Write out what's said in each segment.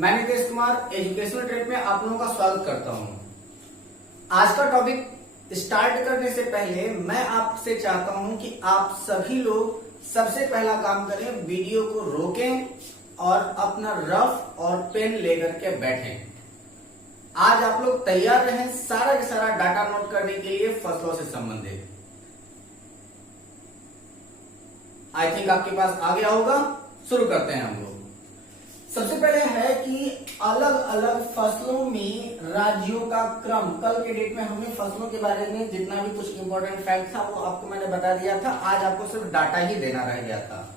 मैं Nitish Kumar educational trip में आप लोगों का स्वागत करता हूं। आज का टॉपिक स्टार्ट करने से पहले मैं आपसे चाहता हूं कि आप सभी लोग सबसे पहला काम करें, वीडियो को रोकें और अपना रफ और पेन लेकर के बैठें। आज आप लोग तैयार रहें सारा का सारा डाटा नोट करने के लिए फसलों से संबंधित। आई थिंक आपके पास आ गया होगा। शुरू करते हैं हम लोग। सबसे पहले है कि अलग अलग फसलों में राज्यों का क्रम। कल के डेट में हमने फसलों के बारे में जितना भी कुछ इंपॉर्टेंट फैक्ट था वो आपको मैंने बता दिया था। आज आपको सिर्फ डाटा ही देना रह गया था।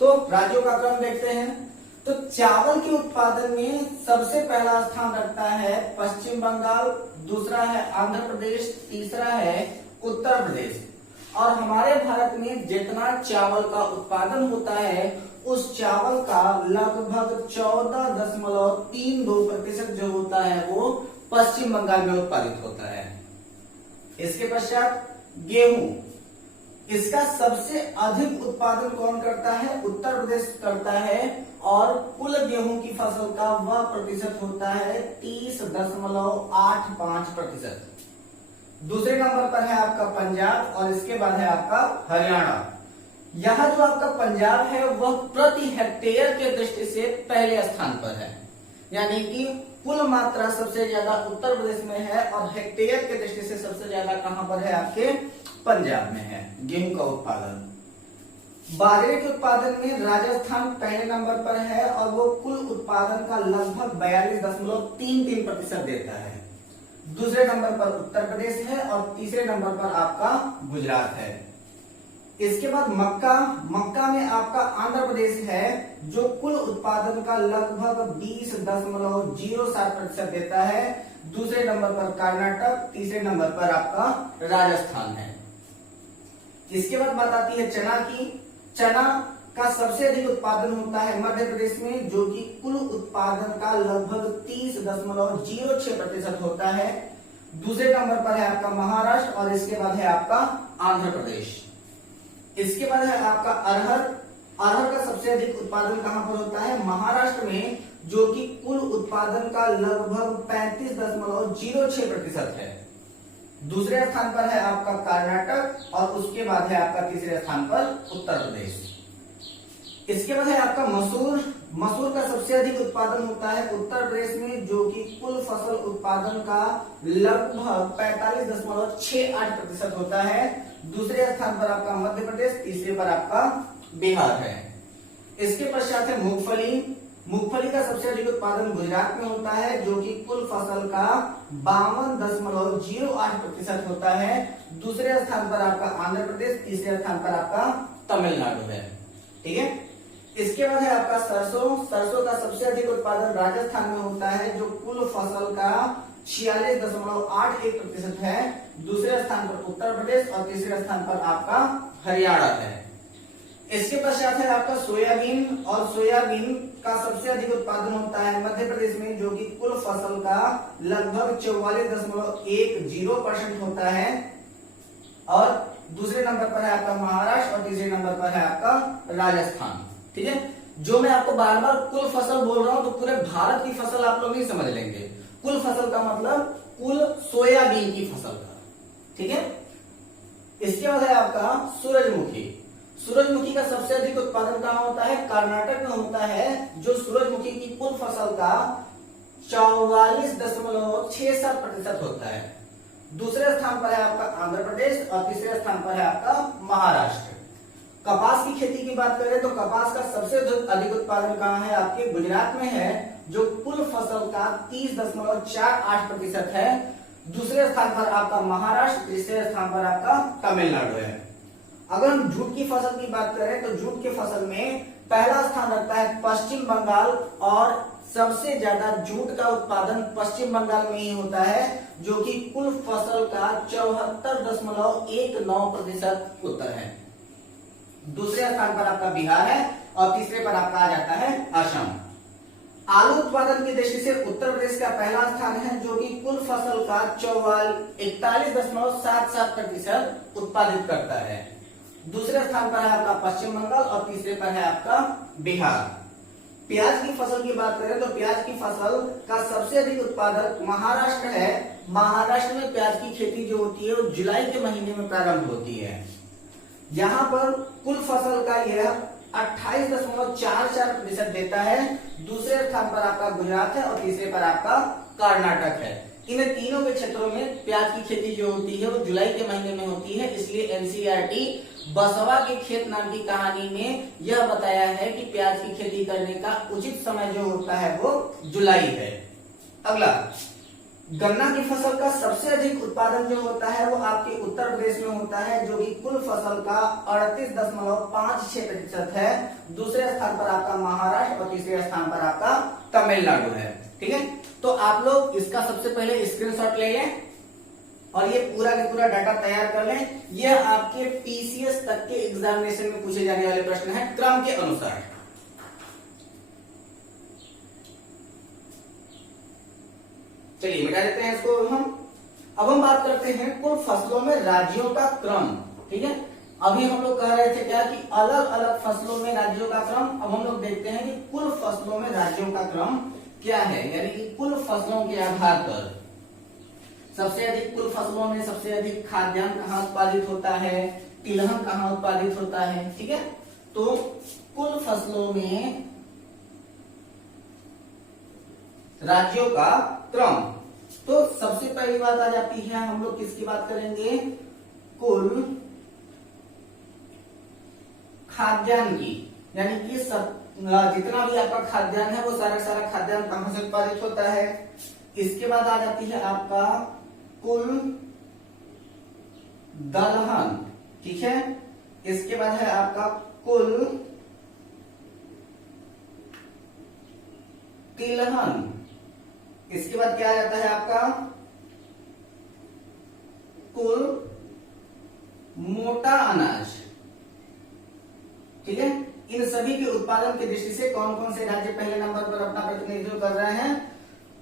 तो राज्यों का क्रम देखते हैं। तो चावल के उत्पादन में सबसे पहला स्थान रखता है पश्चिम बंगाल, दूसरा है आंध्र प्रदेश, तीसरा है उत्तर प्रदेश। और हमारे भारत में जितना चावल का उत्पादन होता है उस चावल का लगभग 14.32% जो होता है वो पश्चिम बंगाल में उत्पादित होता है। इसके पश्चात गेहूं, इसका सबसे अधिक उत्पादन कौन करता है? उत्तर प्रदेश करता है और कुल गेहूं की फसल का वह प्रतिशत होता है 30.85%। दूसरे नंबर पर है आपका पंजाब और इसके बाद है आपका हरियाणा। यह जो आपका पंजाब है वह प्रति हेक्टेयर के दृष्टि से पहले स्थान पर है, यानी कि कुल मात्रा सबसे ज्यादा उत्तर प्रदेश में है और हेक्टेयर के दृष्टि से सबसे ज्यादा कहां पर है? आपके पंजाब में है गेहूं का उत्पादन। बाजरे के उत्पादन में राजस्थान पहले नंबर पर है और वो कुल उत्पादन का लगभग 42.33% देता है। दूसरे नंबर पर उत्तर प्रदेश है और तीसरे नंबर पर आपका गुजरात है। इसके बाद मक्का में आपका आंध्र प्रदेश है जो कुल उत्पादन का लगभग 20.07% देता है। दूसरे नंबर पर कर्नाटक, तीसरे नंबर पर आपका राजस्थान है। इसके बाद बात आती है चना की। चना का सबसे अधिक उत्पादन होता है मध्य प्रदेश में जो कि कुल उत्पादन का लगभग 30.06% होता है। दूसरे नंबर पर है आपका महाराष्ट्र और इसके बाद है आपका आंध्र प्रदेश। इसके बाद है आपका अरहर। अरहर का सबसे अधिक उत्पादन कहां पर होता है? महाराष्ट्र में, जो कि कुल उत्पादन का लगभग 35.06% है। दूसरे स्थान पर है आपका कर्नाटक और उसके बाद है आपका तीसरे स्थान पर उत्तर प्रदेश। इसके बाद है आपका मसूर। मसूर का सबसे अधिक उत्पादन होता है उत्तर प्रदेश में, जो कि कुल फसल उत्पादन का लगभग 45.68% होता है। दूसरे स्थान पर आपका मध्य प्रदेश, तीसरे पर आपका बिहार है। इसके पश्चात है मूंगफली। मूंगफली का सबसे अधिक उत्पादन गुजरात में होता है जो कि कुल फसल का 52.08% होता है। दूसरे स्थान पर आपका आंध्र प्रदेश, तीसरे स्थान पर आपका तमिलनाडु है। ठीक है। इसके बाद है आपका सरसों। सरसों का सबसे अधिक उत्पादन राजस्थान में होता है जो कुल फसल का 46.81% है। दूसरे स्थान पर उत्तर प्रदेश और तीसरे स्थान पर आपका हरियाणा है। इसके पश्चात है आपका सोयाबीन और सोयाबीन का सबसे अधिक उत्पादन होता है मध्य प्रदेश में जो कि कुल फसल का लगभग 44.10% होता है। और दूसरे नंबर पर है आपका महाराष्ट्र और तीसरे नंबर पर है आपका राजस्थान। ठीक है। जो मैं आपको बार बार कुल फसल बोल रहा हूं तो पूरे भारत की फसल आप लोग नहीं समझ लेंगे। कुल फसल का मतलब कुल सोयाबीन की फसल का। ठीक है। इसके बाद है आपका सूरजमुखी। सूरजमुखी का सबसे अधिक उत्पादन कहां होता है? कर्नाटक में होता है, जो सूरजमुखी की कुल फसल का 44.67% होता है। दूसरे स्थान पर है आपका आंध्र प्रदेश और तीसरे स्थान पर है आपका महाराष्ट्र। कपास की खेती की बात करें तो कपास का सबसे अधिक उत्पादन कहां है? आपके गुजरात में है, जो कुल फसल का 30.48% है। दूसरे स्थान पर आपका महाराष्ट्र, तीसरे स्थान पर आपका तमिलनाडु है। अगर हम जूट की फसल की बात करें तो जूट की फसल में पहला स्थान रखता है पश्चिम बंगाल और सबसे ज्यादा जूट का उत्पादन पश्चिम बंगाल में ही होता है, जो कि कुल फसल का 74.19% उत्तर है। दूसरे स्थान पर आपका बिहार है और तीसरे पर आपका आ जाता है असम। आलू उत्पादन की दृष्टि से उत्तर प्रदेश का पहला स्थान है जो कि कुल फसल का 41.77% उत्पादित करता है। दूसरे स्थान पर है आपका पश्चिम बंगाल और तीसरे पर है आपका बिहार। प्याज की फसल की बात करें तो प्याज की फसल का सबसे अधिक उत्पादक महाराष्ट्र है। महाराष्ट्र में प्याज की खेती जो होती है वो जुलाई के महीने में प्रारंभ होती है। यहाँ पर कुल फसल का यह 28.44% देता है। दूसरे स्थान पर आपका गुजरात है और तीसरे पर आपका कर्नाटक है। इन तीनों के क्षेत्रों में प्याज की खेती जो होती है वो जुलाई के महीने में होती है। इसलिए एनसीईआरटी बसवा के खेत नाम की कहानी में यह बताया है कि प्याज की खेती करने का उचित समय जो होता है वो जुलाई है। अगला, गन्ना की फसल का सबसे अधिक उत्पादन जो होता है वो आपके उत्तर प्रदेश में होता है, जो कि कुल फसल का 38.56% है। दूसरे स्थान पर आपका महाराष्ट्र और तीसरे स्थान पर आपका तमिलनाडु है। ठीक है, तो आप लोग इसका सबसे पहले स्क्रीनशॉट ले लें और ये पूरा का पूरा डाटा तैयार कर लें। यह आपके पीसीएस तक के एग्जामिनेशन में पूछे जाने वाले प्रश्न हैं क्रम के अनुसार। चलिए मिटा देते हैं इसको अब हम बात करते हैं कुल फसलों में राज्यों का क्रम। ठीक है, अभी हम लोग कह रहे थे क्या कि अलग अलग फसलों में राज्यों का क्रम। अब हम लोग देखते हैं कि कुल फसलों में राज्यों का क्रम क्या है, यानी कि कुल फसलों के आधार पर सबसे अधिक कुल फसलों में सबसे अधिक खाद्यान्न कहाँ उत्पादित होता है, तिलहन कहाँ उत्पादित होता है। ठीक है, तो कुल फसलों में राज्यों का क्रम। तो सबसे पहली बात आ जाती है, हम लोग किसकी बात करेंगे, कुल खाद्यान्न की, यानी कि सब जितना भी आपका खाद्यान्न है वो सारा सारा खाद्यान्न कहां से उत्पादित होता है। इसके बाद आ जाती है आपका कुल दलहन। ठीक है, इसके बाद है आपका कुल तिलहन। इसके बाद क्या आ जाता है आपका कुल मोटा अनाज। ठीक है, इन सभी के उत्पादन की दृष्टि से कौन कौन से राज्य पहले नंबर पर अपना प्रतिनिधित्व कर रहे हैं।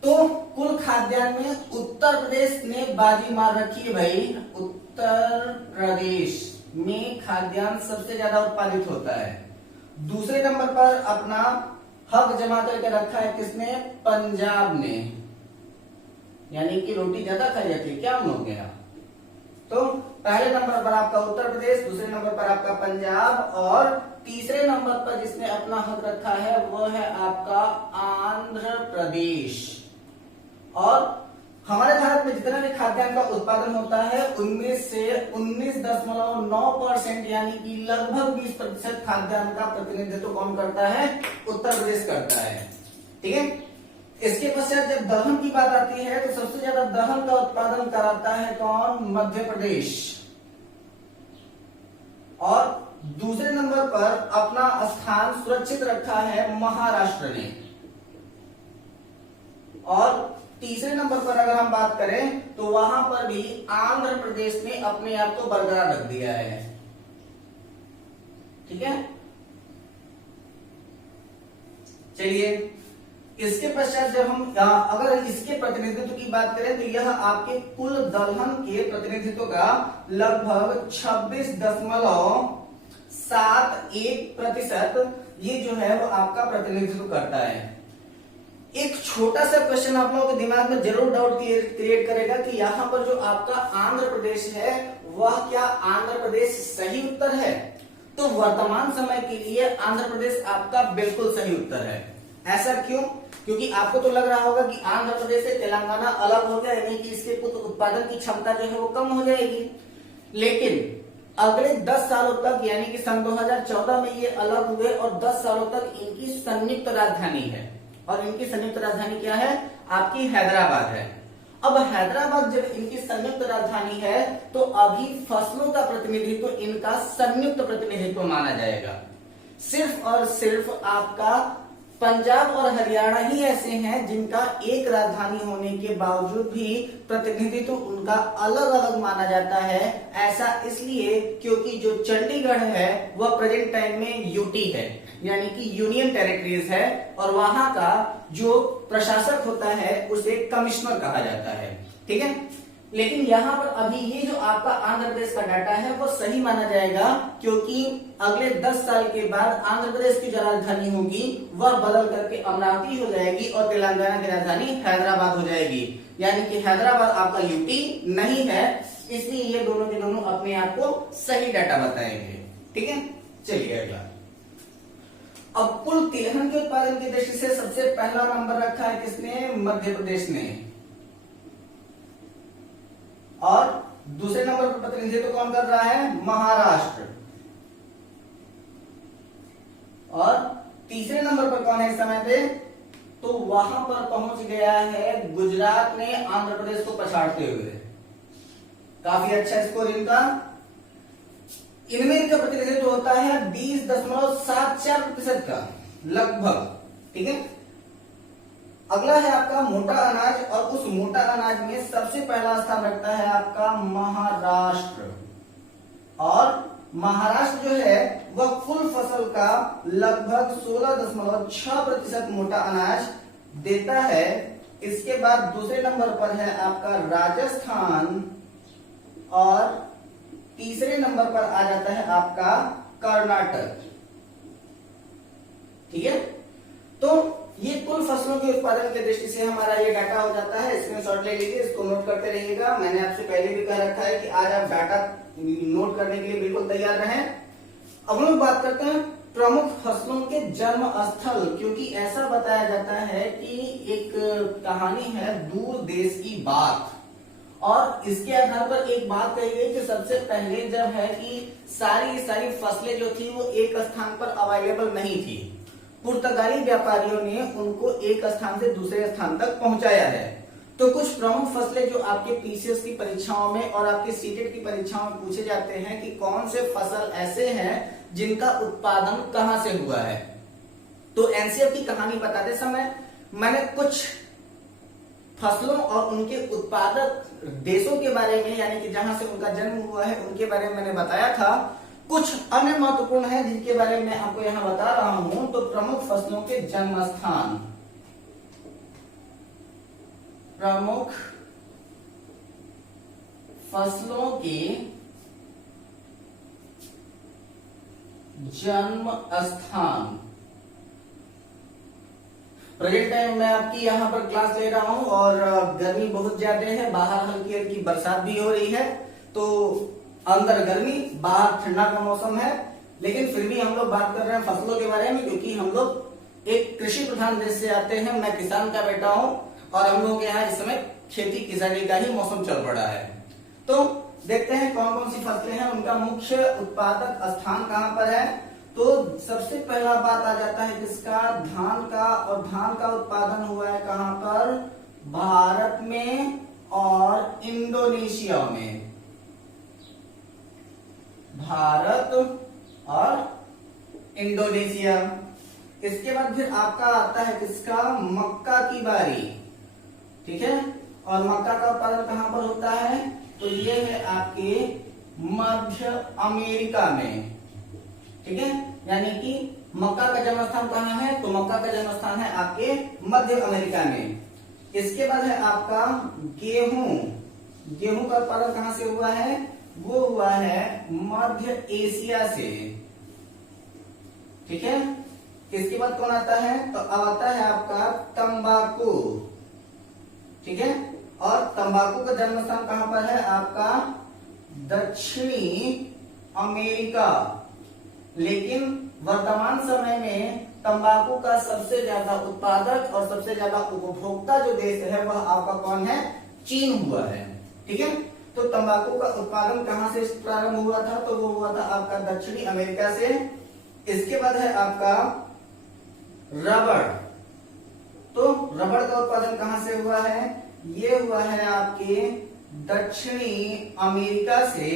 तो कुल खाद्यान्न में उत्तर प्रदेश ने बाजी मार रखी है भाई। उत्तर प्रदेश में खाद्यान्न सबसे ज्यादा उत्पादित होता है। दूसरे नंबर पर अपना हक जमा करके रखा है किसने, पंजाब ने, यानी कि रोटी ज्यादा खाई जाती है क्या हम लोग के यहाँ। तो पहले नंबर पर आपका उत्तर प्रदेश, दूसरे नंबर पर आपका पंजाब और तीसरे नंबर पर जिसने अपना हक रखा है वो है आपका आंध्र प्रदेश। और हमारे भारत में जितना भी खाद्यान्न का उत्पादन होता है उनमें से 19.9% यानी कि लगभग 20% खाद्यान्न का प्रतिनिधित्व कौन करता है, उत्तर प्रदेश करता है। ठीक है, इसके पश्चात जब दलहन की बात आती है तो सबसे ज्यादा दलहन का उत्पादन कराता है कौन, मध्य प्रदेश। और दूसरे नंबर पर अपना स्थान सुरक्षित रखा है महाराष्ट्र ने। और तीसरे नंबर पर अगर हम बात करें तो वहां पर भी आंध्र प्रदेश ने अपने आप को बरकरार रख दिया है। ठीक है, चलिए इसके पश्चात जब हम अगर इसके प्रतिनिधित्व की बात करें तो यह आपके कुल दलहन के प्रतिनिधित्व का लगभग 26.71% ये जो है वो आपका प्रतिनिधित्व करता है। एक छोटा सा क्वेश्चन आप लोगों के दिमाग में जरूर डाउट क्रिएट करेगा कि यहाँ पर जो आपका आंध्र प्रदेश है वह क्या आंध्र प्रदेश सही उत्तर है। तो वर्तमान समय के लिए आंध्र प्रदेश आपका बिल्कुल सही उत्तर है। ऐसा क्यों, क्योंकि आपको तो लग रहा होगा कि आंध्र प्रदेश से तेलंगाना अलग हो गया, यानी कि इसके उत्पादन की क्षमता जो है वो कम हो जाएगी। लेकिन अगले 10 सालों तक यानी कि सन 2014 में ये अलग हुए और 10 सालों तक इनकी संयुक्त राजधानी है। और इनकी संयुक्त राजधानी क्या है, आपकी हैदराबाद है। अब हैदराबाद जब इनकी संयुक्त राजधानी है तो अभी फसलों का प्रतिनिधित्व इनका संयुक्त प्रतिनिधित्व माना जाएगा। सिर्फ और सिर्फ आपका पंजाब और हरियाणा ही ऐसे हैं जिनका एक राजधानी होने के बावजूद भी प्रतिनिधित्व उनका अलग अलग माना जाता है। ऐसा इसलिए क्योंकि जो चंडीगढ़ है वह प्रेजेंट टाइम में यूटी है, यानी कि यूनियन टेरिटरीज है, और वहां का जो प्रशासक होता है उसे कमिश्नर कहा जाता है। ठीक है, लेकिन यहाँ पर अभी ये जो आपका आंध्र प्रदेश का डाटा है वो सही माना जाएगा, क्योंकि अगले 10 साल के बाद आंध्र प्रदेश की जो राजधानी होगी वह बदल करके अमरावती हो जाएगी और तेलंगाना की राजधानी हैदराबाद हो जाएगी। यानी कि हैदराबाद आपका यूटी नहीं है, इसलिए ये दोनों के दोनों अपने आप को सही डाटा बताएंगे। ठीक है, चलिए अगला। अब कुल तिलहन के उत्पादन की दृष्टि से सबसे पहला नंबर रखा है किसने? मध्य प्रदेश ने। और दूसरे नंबर पर प्रतिनिधित्व कौन कर रहा है? महाराष्ट्र। और तीसरे नंबर पर कौन है इस समय पे? तो वहां पर पहुंच गया है गुजरात ने आंध्र प्रदेश को पछाड़ते हुए। काफी अच्छा स्कोर इनका। इनमें इनका प्रतिनिधित्व होता है 20.74% का लगभग। ठीक है, अगला है आपका मोटा अनाज, और उस मोटा अनाज में सबसे पहला स्थान रखता है आपका महाराष्ट्र। और महाराष्ट्र जो है वह कुल फसल का लगभग 16.6% मोटा अनाज देता है। इसके बाद दूसरे नंबर पर है आपका राजस्थान, और तीसरे नंबर पर आ जाता है आपका कर्नाटक। ठीक है, तो ये कुल फसलों के उत्पादन की दृष्टि से हमारा ये डाटा हो जाता है। स्क्रीनशॉट ले लीजिए, इसको नोट करते रहिएगा। मैंने आपसे पहले भी कह रखा है कि आज आप डाटा नोट करने के लिए बिल्कुल तैयार रहें। अब हम लोग बात करते हैं प्रमुख फसलों के जन्म स्थल, क्योंकि ऐसा बताया जाता है कि एक कहानी है दूर देश की बात, और इसके आधार पर एक बात कही गई कि सबसे पहले जब है कि सारी फसलें जो थी वो एक स्थान पर अवेलेबल नहीं थी, पुर्तगाली व्यापारियों ने उनको एक स्थान से दूसरे स्थान तक पहुंचाया है। तो कुछ प्रमुख फसलें जो आपके पीसीएस की परीक्षाओं में और आपके सीटेट की परीक्षाओं में पूछे जाते हैं कि कौन से फसल ऐसे हैं जिनका उत्पादन कहां से हुआ है। तो एनसीएफ की कहानी बताते समय मैंने कुछ फसलों और उनके उत्पादक देशों के बारे में, यानी कि जहां से उनका जन्म हुआ है उनके बारे में मैंने बताया था। कुछ अन्य महत्वपूर्ण है जिनके बारे में आपको यहां बता रहा हूं। तो प्रमुख फसलों के जन्म स्थान, प्रमुख फसलों के जन्म स्थान। प्रेजेंट टाइम मैं आपकी यहाँ पर क्लास ले रहा हूँ और गर्मी बहुत ज्यादा है, बाहर हल्की हल्की बरसात भी हो रही है। तो अंदर गर्मी, बाहर ठंडा का मौसम है, लेकिन फिर भी हम लोग बात कर रहे हैं फसलों के बारे में, क्योंकि हम लोग एक कृषि प्रधान देश से आते हैं। मैं किसान का बेटा हूँ और हम लोग के यहाँ इस समय खेती किसानी का ही मौसम चल पड़ा है। तो देखते हैं कौन कौन सी फसलें हैं, उनका मुख्य उत्पादक स्थान कहाँ पर है। तो सबसे पहला बात आ जाता है किसका? धान का। और धान का उत्पादन हुआ है कहां पर? भारत में और इंडोनेशिया में। भारत और इंडोनेशिया। इसके बाद फिर आपका आता है किसका? मक्का की बारी। ठीक है, और मक्का का उत्पादन कहां पर होता है? तो ये है आपके मध्य अमेरिका में। ठीक है, यानी कि मक्का का जन्म स्थान कहाँ है? तो मक्का का जन्म स्थान है आपके मध्य अमेरिका में। इसके बाद है आपका गेहूं। गेहूं का उत्पादन कहां से हुआ है? वो हुआ है मध्य एशिया से। ठीक है, इसके बाद कौन आता है? तो अब आता है आपका तंबाकू। ठीक है, और तंबाकू का जन्म स्थान कहां पर है? आपका दक्षिणी अमेरिका। लेकिन वर्तमान समय में तंबाकू का सबसे ज्यादा उत्पादक और सबसे ज्यादा उपभोक्ता जो देश है वह आपका कौन है? चीन हुआ है। ठीक है, तो तंबाकू का उत्पादन कहां से प्रारंभ हुआ था? तो वो हुआ था आपका दक्षिणी अमेरिका से। इसके बाद है आपका रबड़। तो रबड़ का उत्पादन कहां से हुआ है? ये हुआ है आपके दक्षिणी अमेरिका से।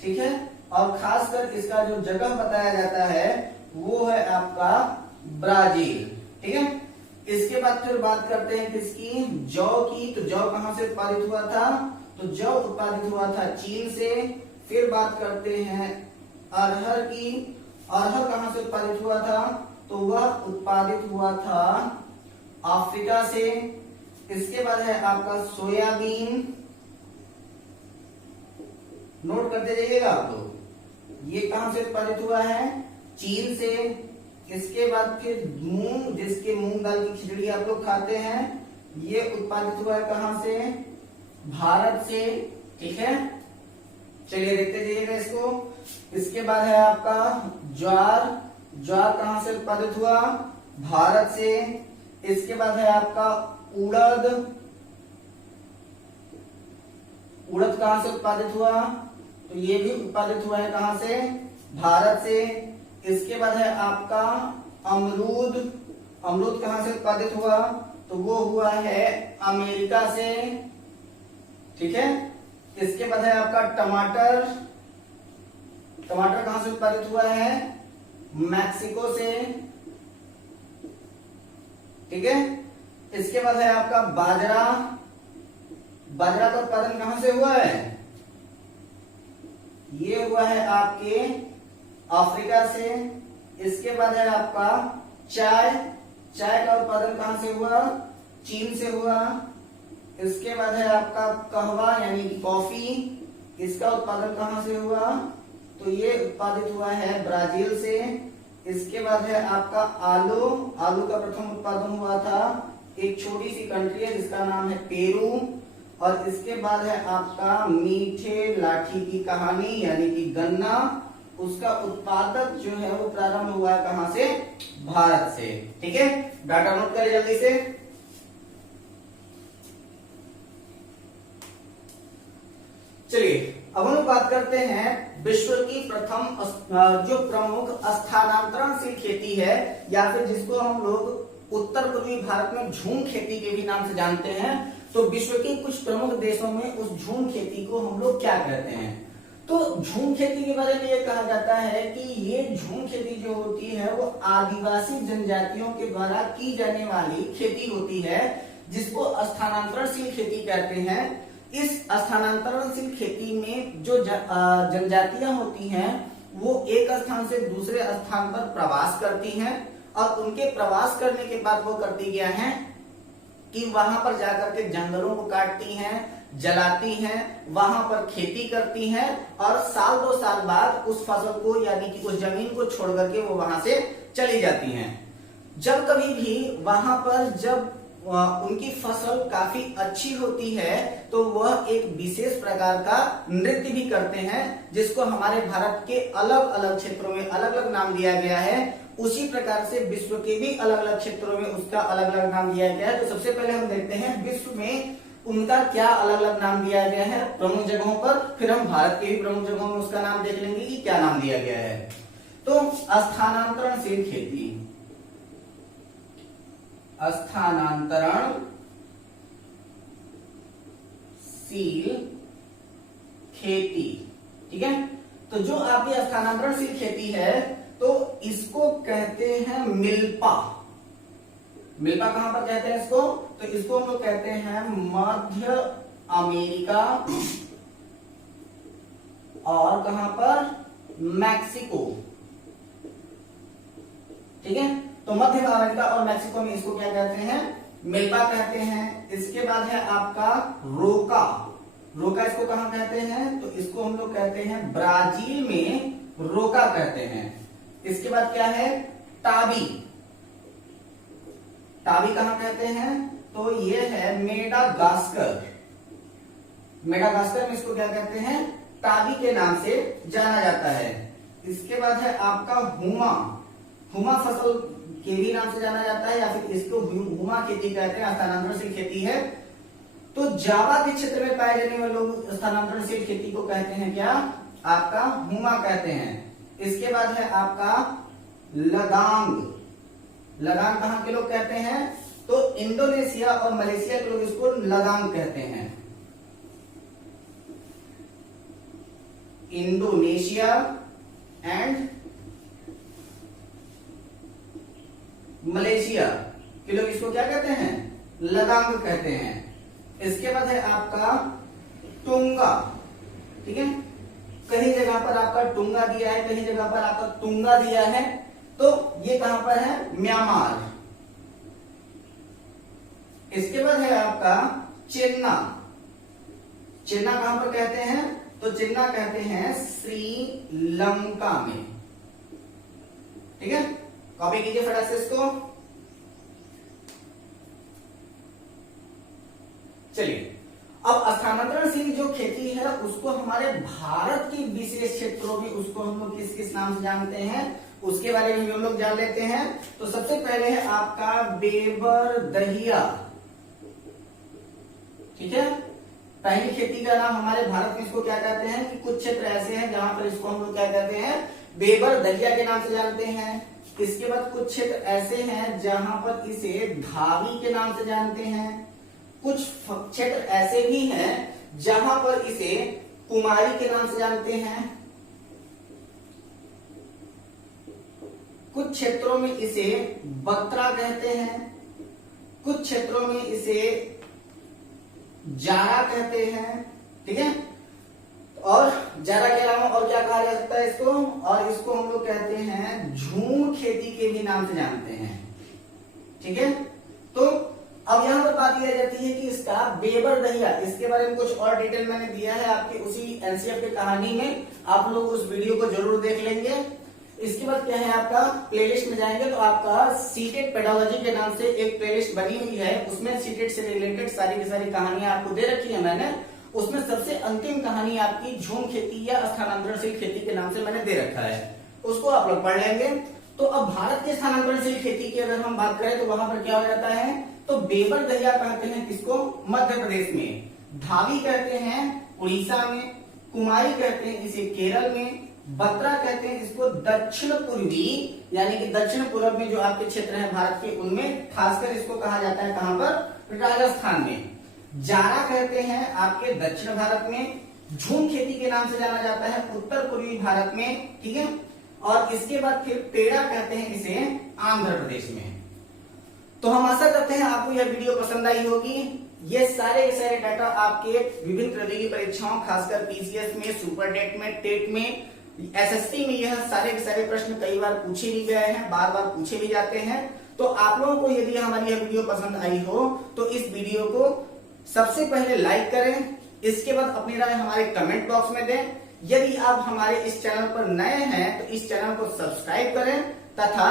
ठीक है, और खासकर इसका जो जगह बताया जाता है वो है आपका ब्राजील। ठीक है, इसके बाद फिर बात करते हैं किसकी? जौ की। तो जौ कहां से उत्पादित हुआ था? तो जौ उत्पादित हुआ था चीन से। फिर बात करते हैं अरहर की। अरहर कहां से उत्पादित हुआ था? तो वह उत्पादित हुआ था अफ्रीका से। इसके बाद है आपका सोयाबीन, नोट करते जाइएगा आप लोग। ये कहां से उत्पादित हुआ है? चीन से। इसके बाद फिर मूंग, जिसके मूंग दाल की खिचड़ी आप लोग खाते हैं, ये उत्पादित हुआ है कहां से? भारत से। ठीक है, चलिए देखते जाइएगा इसको। इसके बाद है आपका ज्वार, ज्वार कहां से उत्पादित हुआ? भारत से। इसके बाद है आपका उड़द, उड़द कहां से उत्पादित हुआ? तो ये भी उत्पादित हुआ है कहां से? भारत से। इसके बाद है आपका अमरूद, अमरूद कहां से उत्पादित हुआ? तो वो हुआ है अमेरिका से। ठीक है, इसके बाद है आपका टमाटर, टमाटर कहां से उत्पादित हुआ है? मैक्सिको से। ठीक है, इसके बाद है आपका बाजरा, बाजरा का उत्पादन कहां से हुआ है? ये हुआ है आपके अफ्रीका से। इसके बाद है आपका चाय, चाय का उत्पादन कहां से हुआ? चीन से हुआ। इसके बाद है आपका कहवा यानी कि कॉफी, इसका उत्पादन कहां से हुआ? तो ये उत्पादित हुआ है ब्राजील से। इसके बाद है आपका आलू, आलू का प्रथम उत्पादन हुआ था एक छोटी सी कंट्री है जिसका नाम है पेरू। और इसके बाद है आपका मीठे लाठी की कहानी यानी कि गन्ना, उसका उत्पादक जो है वो प्रारंभ हुआ है कहां से? भारत से। ठीक है, डाटा नोट करें जल्दी से। चलिए अब हम बात करते हैं विश्व की प्रथम जो प्रमुख स्थानांतरणशील खेती है, या फिर जिसको हम लोग उत्तर पूर्वी भारत में झूम खेती के भी नाम से जानते हैं। तो विश्व के कुछ प्रमुख देशों में उस झूम खेती को हम लोग क्या कहते हैं? तो झूम खेती के बारे में ये कहा जाता है कि ये झूम खेती जो होती है वो आदिवासी जनजातियों के द्वारा की जाने वाली खेती होती है, जिसको स्थानांतरणशील खेती कहते हैं। इस स्थानांतरणशील खेती में जो जनजातियां होती हैं वो एक स्थान से दूसरे स्थान पर प्रवास करती हैं, और उनके प्रवास करने के बाद वो करती क्या है कि वहां पर जाकर के जंगलों को काटती हैं, जलाती हैं, वहां पर खेती करती हैं, और साल 2 साल बाद उस फसल को यानी कि उस जमीन को छोड़ करके वो वहां से चली जाती हैं। जब कभी भी वहां पर जब उनकी फसल काफी अच्छी होती है तो वह एक विशेष प्रकार का नृत्य भी करते हैं, जिसको हमारे भारत के अलग अलग क्षेत्रों में अलग अलग नाम दिया गया है। उसी प्रकार से विश्व के भी अलग अलग क्षेत्रों में उसका अलग अलग नाम दिया गया है। तो सबसे पहले हम देखते हैं विश्व में उनका क्या अलग अलग नाम दिया गया है प्रमुख जगहों पर, फिर हम भारत के भी प्रमुख जगहों में उसका नाम देख लेंगे कि क्या नाम दिया गया है। तो स्थानांतरणशील खेती, स्थानांतरणशील खेती, ठीक है। तो जो आपकी स्थानांतरणशील खेती है तो इसको कहते हैं मिल्पा। मिल्पा कहां पर कहते हैं इसको? तो इसको हम लोग कहते हैं मध्य अमेरिका, और कहां पर? मैक्सिको, ठीक है। तो मध्य अमेरिका और मैक्सिको में इसको क्या कहते हैं? मिल्पा कहते हैं। इसके बाद है आपका रोका, रोका इसको कहां कहते हैं? तो इसको हम लोग कहते हैं ब्राजील में रोका कहते हैं। इसके बाद क्या है? टाबी, टाबी कहां कहते हैं? तो ये है मेडागास्कर, मेडागास्कर में इसको क्या कहते हैं? टाबी के नाम से जाना जाता है। इसके बाद है आपका हुमा, हुमा फसल के भी नाम से जाना जाता है, या फिर इसको हुमा खेती कहते हैं, स्थानांतरणशील खेती है। तो जावा के क्षेत्र में पाए जाने वाले लोग स्थानांतरणशील खेती को कहते हैं क्या? आपका हुमा कहते हैं। इसके बाद है आपका लगांग, लगांग कहां के लोग कहते हैं? तो इंडोनेशिया और मलेशिया के लोग इसको लगांग कहते हैं। इंडोनेशिया एंड मलेशिया के लोग इसको क्या कहते हैं? लगांग कहते हैं। इसके बाद है आपका टुंगा, ठीक है। कहीं जगह पर आपका टुंगा दिया है, कहीं जगह पर आपका तुंगा दिया है। तो ये कहां पर है? म्यांमार, इसके बाद है आपका चेन्ना। चेन्ना कहां पर कहते हैं? तो चेन्ना कहते हैं श्रीलंका में। ठीक है, कॉपी कीजिए फटाक से इसको। चलिए, अब स्थानांतरणशील जो खेती है उसको हमारे भारत के विशेष क्षेत्रों में उसको हम लोग किस किस नाम से जानते हैं उसके बारे में हम लोग जान लेते हैं। तो सबसे पहले है आपका बेबर दहिया। ठीक है, पहली खेती का नाम हमारे भारत में इसको क्या कहते हैं कि कुछ क्षेत्र ऐसे हैं जहां पर इसको हम लोग क्या कहते हैं, बेबर दहिया के नाम से जानते हैं। इसके बाद कुछ क्षेत्र ऐसे हैं जहां पर इसे धावी के नाम से जानते हैं। कुछ क्षेत्र ऐसे भी हैं जहां पर इसे कुमारी के नाम से जानते हैं। कुछ क्षेत्रों में इसे बत्रा कहते हैं। कुछ क्षेत्रों में इसे जारा कहते हैं। ठीक है, और जारा के अलावा और क्या कहा जा सकता है इसको, और इसको हम लोग कहते हैं झूम खेती के भी नाम से जानते हैं। ठीक है, तो अब यहां पर बात यह जाती है कि इसका बेबर दहिया, इसके बारे में कुछ और डिटेल मैंने दिया है आपके उसी एनसीएफ की कहानी में, आप लोग उस वीडियो को जरूर देख लेंगे। इसके बाद क्या है आपका प्लेलिस्ट में जाएंगे तो आपका सीटेट पेडोलॉजी के नाम से एक प्लेलिस्ट बनी हुई है, उसमें सीटेट से रिलेटेड सारी की सारी कहानियां आपको दे रखी है मैंने। उसमें सबसे अंतिम कहानी आपकी झूम खेती या स्थानांतरणशील खेती के नाम से मैंने दे रखा है, उसको आप लोग पढ़ लेंगे। तो अब भारत के स्थानांतरणशील खेती की अगर हम बात करें तो वहां पर क्या हो जाता है, तो बेबर दहिया कहते हैं किसको, मध्य प्रदेश में। धावी कहते हैं उड़ीसा में। कुमारी कहते हैं इसे केरल में। बत्रा कहते हैं इसको दक्षिण पूर्वी यानी कि दक्षिण पूर्व में जो आपके क्षेत्र है भारत के उनमें खासकर इसको कहा जाता है कहां पर, राजस्थान में। जारा कहते हैं आपके दक्षिण भारत में। झूम खेती के नाम से जाना जाता है उत्तर पूर्वी भारत में। ठीक है, और इसके बाद फिर पेड़ा कहते हैं इसे आंध्र प्रदेश में। तो हम आशा करते हैं आपको यह वीडियो पसंद आई होगी। ये सारे डाटा आपके विभिन्न प्रतियोगी परीक्षाओं खासकर पीसीएस में, सुपर टेट में, टेट में, एसएसटी में यह सारे प्रश्न कई बार पूछे भी गए हैं, बार बार पूछे भी जाते हैं। तो आप लोगों को यदि हमारी यह वीडियो पसंद आई हो तो इस वीडियो को सबसे पहले लाइक करें, इसके बाद अपनी राय हमारे कमेंट बॉक्स में दें। यदि आप हमारे इस चैनल पर नए हैं तो इस चैनल को सब्सक्राइब करें तथा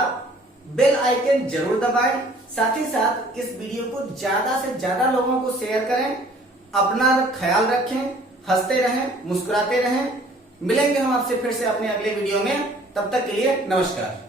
बेल आइकन जरूर दबाएं। साथ ही साथ इस वीडियो को ज्यादा से ज्यादा लोगों को शेयर करें। अपना ख्याल रखें, हंसते रहें, मुस्कुराते रहें। मिलेंगे हम आपसे फिर से अपने अगले वीडियो में, तब तक के लिए नमस्कार।